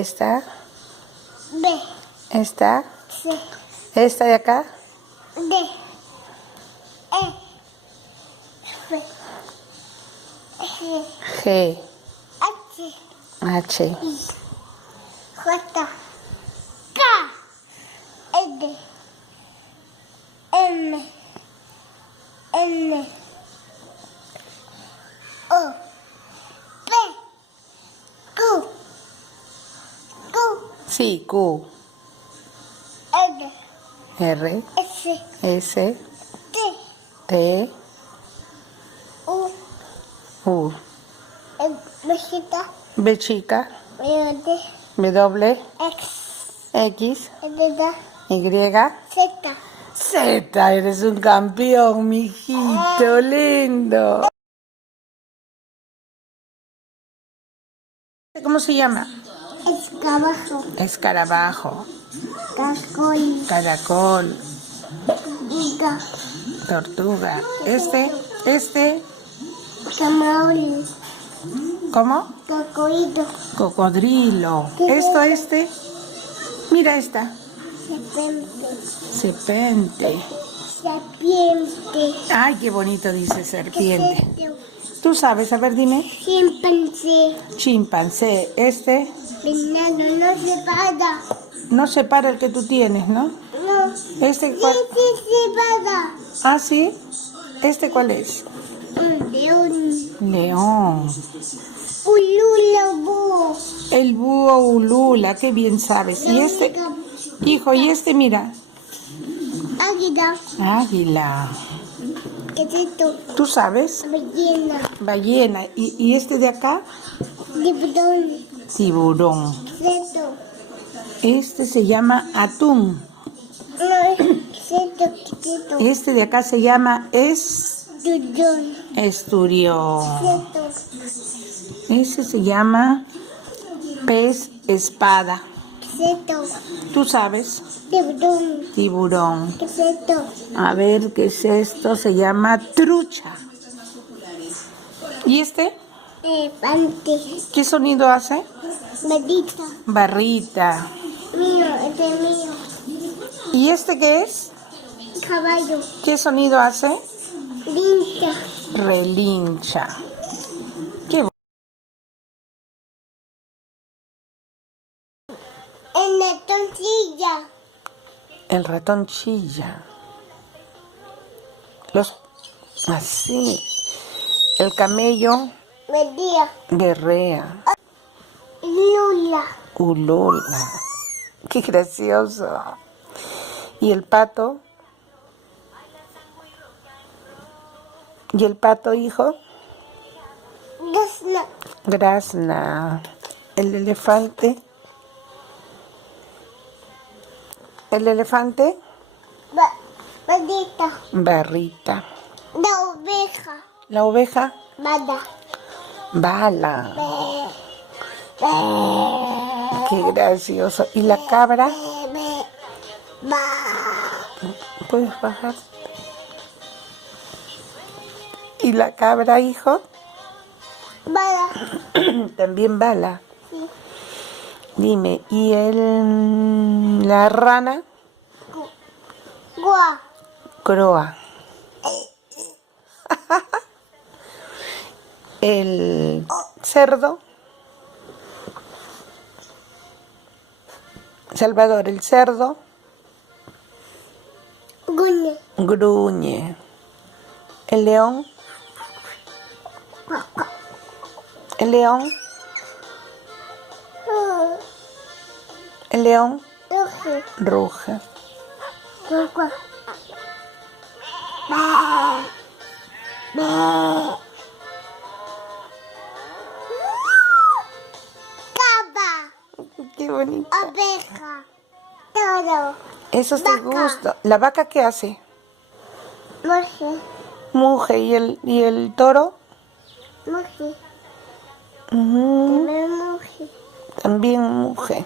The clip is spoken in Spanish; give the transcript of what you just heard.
Esta. B. Esta. C. Esta de acá. D. E. F. G. G. H. H. I. J. K. L. M. N. O. P. Q. Q. Sí, Q. R. R. S. S. T. T. U. U. B chica. B chica. D. W. X. X. Y. Y. Z. Z, eres un campeón, mijito lindo. ¿Cómo se llama? Escarabajo. Escarabajo. Cascol. Caracol. Giga. Tortuga. Este. Camarón. ¿Cómo? Cocodrilo. Cocodrilo. Este. Mira esta. Serpiente. Serpente. Serpiente. Ay, qué bonito dice serpiente. ¿Qué es esto? ¿Tú sabes? A ver, dime. Chimpancé. Chimpancé. Este. Venado, no se para. No se para el que tú tienes, ¿no? No. Este cuál. Sí, se para. Ah, sí. ¿Este cuál es? Un león. León. Un búho. El búho ulula, qué bien sabes. Y este, hijo, y este, mira. Águila. Águila. ¿Qué es esto? ¿Tú sabes? Ballena. Ballena. ¿Y este de acá? Tiburón. Tiburón. ¿Qué es esto? Este se llama atún. No, ¿qué es esto? ¿Qué es esto? Este de acá se llama Tuyón. esturión. ¿Qué es esto? Ese se llama pez espada. ¿Qué es esto? ¿Tú sabes? Tiburón. Tiburón. ¿Qué es esto? A ver, ¿qué es esto? Se llama trucha. ¿Y este? Elefante. ¿Qué sonido hace? Medita. Barrita. Mío, este es mío. ¿Y este qué es? Caballo. ¿Qué sonido hace? Lincha. Relincha. Qué En la toncilla. El ratón chilla. Así. El camello Medía. berrea. Lula. Ulula. Qué gracioso. ¿Y el pato? ¿Y el pato, hijo? Gasna. Grazna. El elefante. El elefante. Medita. Barrita. La oveja. La oveja. Bada. Bala. Qué gracioso. ¿Y la cabra? ¿Puedes bajar? ¿Y la cabra, hijo? Bada. También bala. Sí. Dime, ¿y la rana? Gua. Croa. El cerdo. Salvador, el cerdo. Gune. Gruñe. El león. El león. El león. Ruge. Ruge. Gua. Caba. Qué bonito. Oveja. Toro. Eso te gusta. ¿La vaca qué hace? Mujer. Muge. ¿Y el toro? Mujer. Ujú. También mujer. También muge.